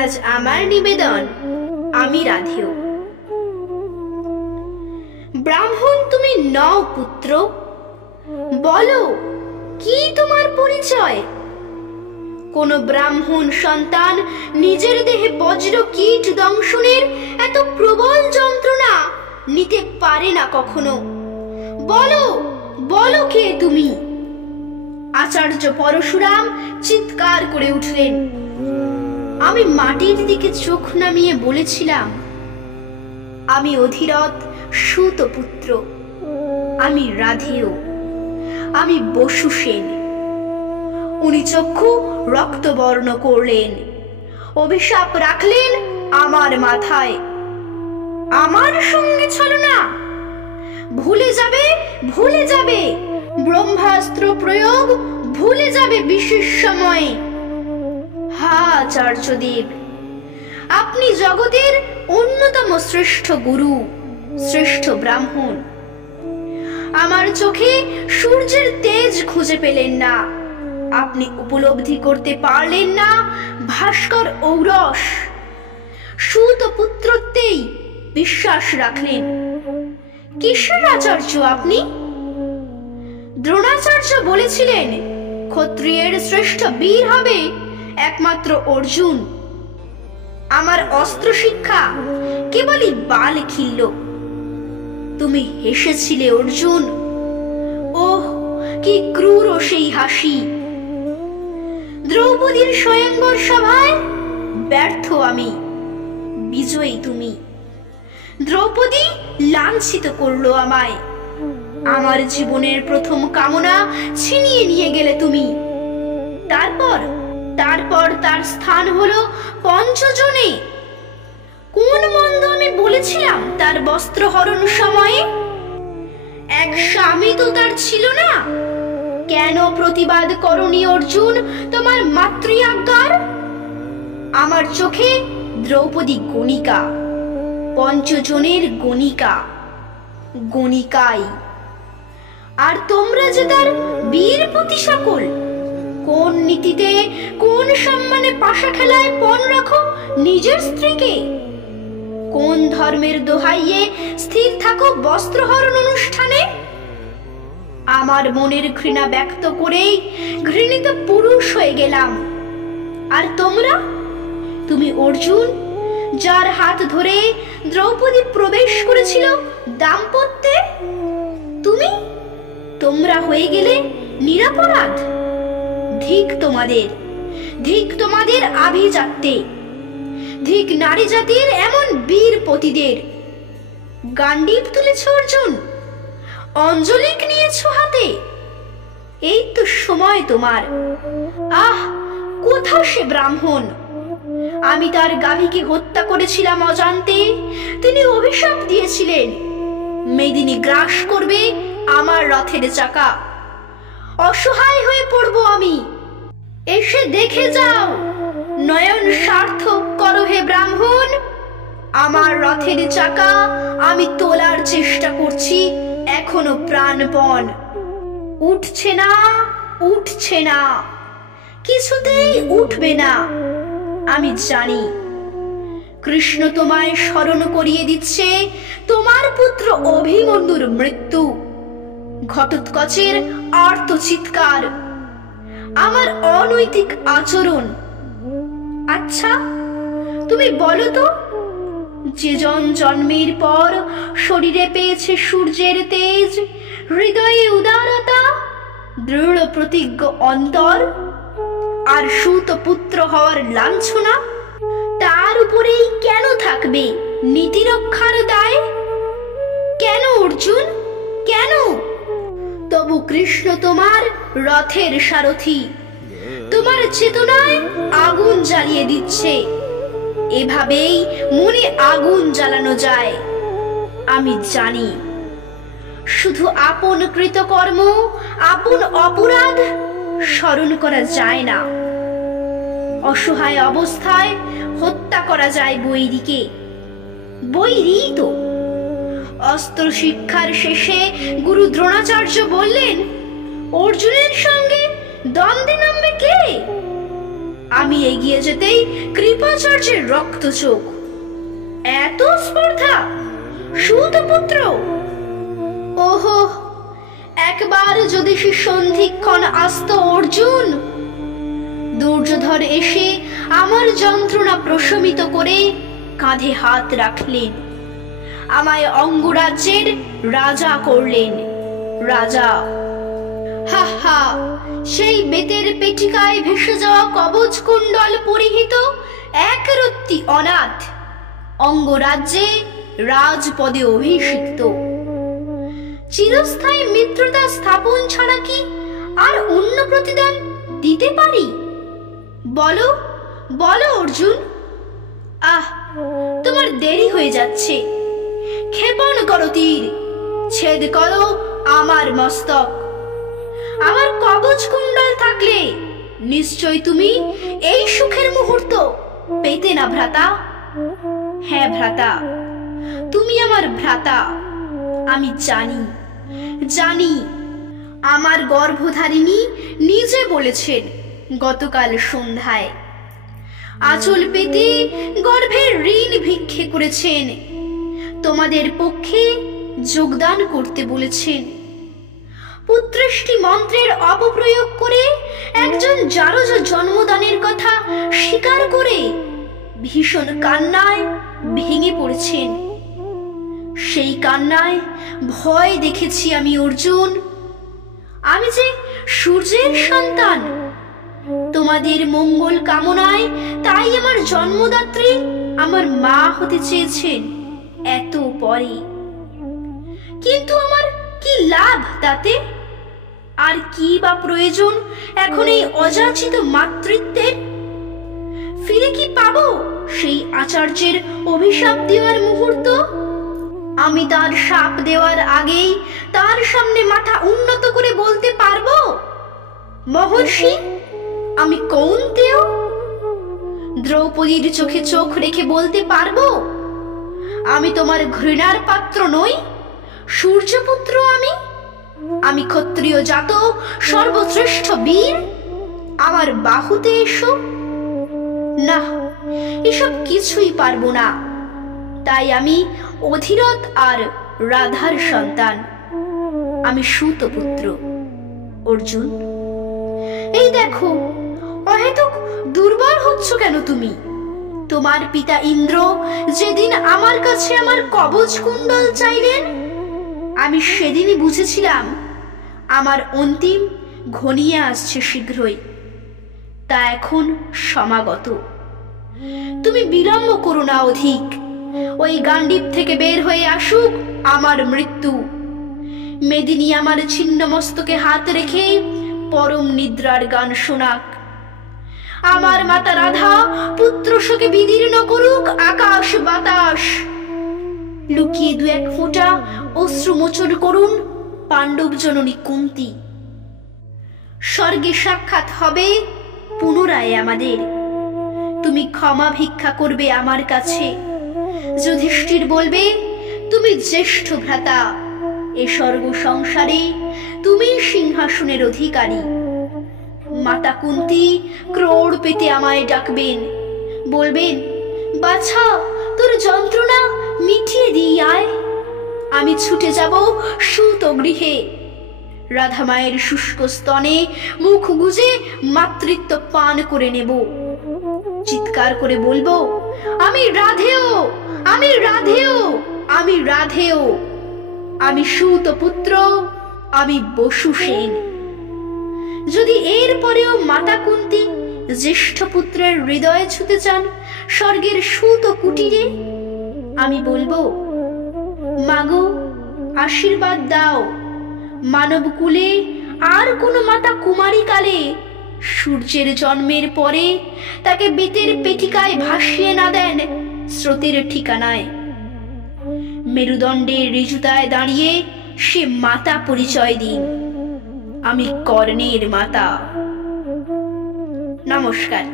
আজ আমার নিবেদন, আমি রাধেয়। ব্রাহ্মণ তুমি নও পুত্র, বলো কি তোমার পরিচয়? কোন ব্রাহ্মণ সন্তান নিজের দেহে বজ্র কীট দংশনের এত প্রবল যন্ত্রণা নিতে পারে না কখনো। বলো বলো কে তুমি? আচার্য পরশুরাম চিৎকার করে উঠলেন। আমি মাটির দিকে চোখ নামিয়ে বলেছিলাম, আমি অধিরথ সুতপুত্র, আমি রাধেয়, আমি বসু সেন। উনি চক্ষু রক্তবর্ণ করলেন, অভিশাপ রাখলেন আমার মাথায়। আমার সঙ্গে ছলনা! ভুলে যাবে, ভুলে যাবে ব্রহ্মাস্ত্র প্রয়োগ, ভুলে যাবে বিশেষ সময়ে। হা আচার্যদেব, আপনি জগতের অন্যতম শ্রেষ্ঠ গুরু, শ্রেষ্ঠ ব্রাহ্মণ। আমার চোখে সূর্যের তেজ খুঁজে পেলেন না, আপনি উপলব্ধি করতে পারলেন না ভাস্কর ঔরস। সুতপুত্রত্বেই বিশ্বাস রাখলেন। কিসের আচার্য আপনি? দ্রোণাচার্য বলেছিলেন ক্ষত্রিয়ের শ্রেষ্ঠ বীর হবে একমাত্র অর্জুন। আমার অস্ত্র শিক্ষা কেবলই বাল খিল্ল। তুমি হেসেছিলে অর্জুন। ওহ, কি ক্রূর সেই হাসি! দ্রৌপদীর স্বয়ংবর সভায় ব্যর্থ আমি, বিজয়ী তুমি। দ্রৌপদী লাঞ্ছিত করলো আমায়। আমার জীবনের প্রথম কামনা ছিনিয়ে নিয়ে গেলে তুমি। তারপর তারপর তার স্থান হলো পঞ্চজনে। কোন মন্দ আমি বলেছিলাম তার বস্ত্র হরণ সময়ে? এক স্বামী তো তার ছিল না। কেন প্রতিবাদ করনি অর্জুন তোমার মাতৃ আজ্ঞার? আমার চোখে দ্রৌপদী গণিকা, পঞ্চজনের গণিকা, গণিকাই। আর তোমরা যে তার বীরপতি সকল, কোন নীতিতে কোন সম্মানে পাশা খেলায় পণ রাখো নিজের স্ত্রীকে? কোন ধর্মের দোহাইয়ে স্থির থাকো বস্ত্রহরণ অনুষ্ঠানে? আমার মনের ঘৃণা ব্যক্ত করেই ঘৃণিত পুরুষ হয়ে গেলাম। আর তোমরা? তুমি অর্জুন, যার হাত ধরে দ্রৌপদী প্রবেশ করেছিল দাম্পত্যে, তোমরা হয়ে গেলে নিরপরাধ। ধিক তোমাদের, ধিক তোমাদের আভিজাত্যে, ধিক নারী জাতির এমন বীর পতিদের। গান্ডীব তুলেছ অর্জুন, অঞ্জলিক নিয়েছ হাতে। এই তো সময় তোমার। আহ, কোথাও সে ব্রাহ্মণ? আমি তার গাভীকে হত্যা করেছিলাম অজান্তে। তিনি অভিশাপ দিয়েছিলেন মেদিনী গ্রাস করবে আমার রথের চাকা। অসহায় হয়ে পড়ব আমি। এসে দেখে যাও, নয়ন সার্থক করো হে ব্রাহ্মণ। আমার রথের চাকা আমি তোলার চেষ্টা করছি এখনো প্রাণপণ। উঠছে না, উঠছে না, কিছুতেই উঠবে না। আমি জানি কৃষ্ণ তোমায় স্মরণ করিয়ে দিচ্ছে তোমার পুত্র অভিমন্যুর মৃত্যু। ঘটোৎকচের আর্ত চিৎকার, আমার অনৈতিক আচরণ। আচ্ছা, তুমি বলো তো, যে জন জন্মের পর শরীরে পেয়েছে সূর্যের তেজ, হৃদয়ে উদারতা, দৃঢ় প্রতিজ্ঞ অন্তর, আর সুতপুত্র হওয়ার লাঞ্ছনা, তার উপরেই কেন থাকবে নীতিরক্ষার দায়? কেন অর্জুন, কেন? তবু কৃষ্ণ তোমার রথের সারথি, তোমার চেতনায় আগুন জ্বালিয়ে দিচ্ছে। এভাবেই মনে আগুন জ্বালানো যায়। আমি জানি শুধু আপন কৃতকর্ম, আপন অপরাধ স্মরণ করা যায় না। অসহায় অবস্থায় হত্যা করা যায় বৈরীকে। বৈরী তো। অস্ত্র শিক্ষার শেষে গুরু দ্রোণাচার্য বললেন, অর্জুনের সঙ্গে দ্বন্দ্বে নামবে কে? আমি এগিয়ে যেতেই কৃপাচার্যের রক্ত চোখ। এত স্পর্ধা! সুতপুত্র! ওহো, একবার যদি সে সন্ধিক্ষণ আসত অর্জুন! দুর্যোধন এসে আমার যন্ত্রণা প্রশমিত করে কাঁধে হাত রাখলেন, আমায় অঙ্গরাজ্যের রাজা করলেন। রাজা! হা হা, সেই বেতের পেটিকায় ভেসে যাওয়া কবচ কুণ্ডল পরিহিত একরত্তি অনাথ অঙ্গরাজ্যে রাজপদে অভিষিক্ত। চিরস্থায়ী মিত্রতা স্থাপন ছাড়া কি আর অন্য প্রতিদান দিতে পারি? বলো বলো অর্জুন। আহ, তোমার দেরি হয়ে যাচ্ছে। ক্ষেপণ করো তীর, ছেদ করো আমার মস্তক। আমার কবচ কুণ্ডল থাকলে নিশ্চয় তুমি এই সুখের মুহূর্ত পেতে না ভ্রাতা। হ্যাঁ ভ্রাতা, তুমি আমার ভ্রাতা। আমি জানি জানি। আমার গর্ভধারিণী নিজে বলেছেন গতকাল সন্ধ্যায়, আঁচল পেতে গর্ভের ঋণ ভিক্ষে করেছেন, তোমাদের পক্ষে যোগদান করতে বলেছেন। পুত্রেষ্টি মন্ত্রের অপপ্রয়োগ করে একজন জারজ জন্মদানের কথা স্বীকার করে ভীষণ কান্নায় ভেঙে পড়েছেন। সেই কান্নায় ভয় দেখেছি আমি অর্জুন। আমি যে সূর্যের সন্তান, তোমাদের মঙ্গল কামনায় তাই আমার জন্মদাত্রী আমার মা হতে চেয়েছেন এত পরে। কিন্তু আমার কি লাভ তাতে? আর কি বা প্রয়োজন এখন এই অযাচিত মাতৃত্বের? ফিরে কি পাবো সেই আচার্যের অভিশাপ দেওয়ার মুহূর্ত? আমি তার শাপ দেওয়ার আগেই তার সামনে মাথা উন্নত করে বলতে পারবো, মহর্ষি আমি কৌন্তেয়? দ্রৌপদীর চোখে চোখ রেখে বলতে পারবো, আমি তোমার ঘৃণার পাত্র নই, সূর্যপুত্র আমি? আমি ক্ষত্রিয় জাত সর্বশ্রেষ্ঠ বীর, আমার বাহুতে এসো? না, এসব কিছুই পারবো না। তাই আমি অধিরথ আর রাধার সন্তান, আমি সুতপুত্র। অর্জুন, এই দেখো, অহেতুক দুর্বল হচ্ছ কেন তুমি? তোমার পিতা ইন্দ্র যেদিন আমার কাছে আমার কবচ কুণ্ডল চাইলেন, আমি সেদিনই বুঝেছিলাম আমার অন্তিম ঘনিয়ে আসছে শীঘ্রই। তা এখন সমাগত। তুমি বিলম্ব করো না অধিক। ওই গান্ডীব থেকে বের হয়ে আসুক আমার মৃত্যু। মেদিনী আমার ছিন্ন মস্তকে হাত রেখে পরম নিদ্রার গান শোনাক। আমার মাতা রাধা পুত্র শোকে বিদীর্ণ করুক আকাশ বাতাস। লুকিয়ে দু এক ফোঁটা অশ্রু মোচন করুন পাণ্ডব জননী কুন্তী। স্বর্গে সাক্ষাৎ হবে পুনরায় আমাদের। তুমি ক্ষমা ভিক্ষা করবে আমার কাছে। যুধিষ্ঠির বলবে, তুমি জ্যেষ্ঠ ভ্রাতা, এ স্বর্গ সংসারে তুমি সিংহাসনের অধিকারী। মাতা কুন্তী ক্রোড় পেতে আমায় ডাকবেন, বলবেন, বাছা তোর যন্ত্রণা মিটিয়ে দিই আয়। আমি ছুটে যাব সুত গৃহে। রাধা মায়ের শুষ্ক স্তনে মুখ গুজে মাতৃত্ব পান করে নেব। চিৎকার করে বলবো, আমি রাধেয়, আমি রাধেয়, আমি রাধেয়, আমি সুতপুত্র, আমি বসু সেন। যদি এর পরেও মাতা কুন্তী জ্যেষ্ঠ পুত্রের হৃদয়ে ছুতে চান স্বর্গের সুত কুটিরে, আমি বলবো, মাগো আশীর্বাদ দাও। মানব কুলে আর কোন মাতা কুমারী কালে সূর্যের জন্মের পরে তাকে বেতের পেটিকায় ভাসিয়ে না দেন স্রোতের ঠিকানায়। মেরুদণ্ডের ঋজুতায় দাঁড়িয়ে সে মাতা পরিচয় দিন, আমি কর্ণের মাতা। নমস্কার।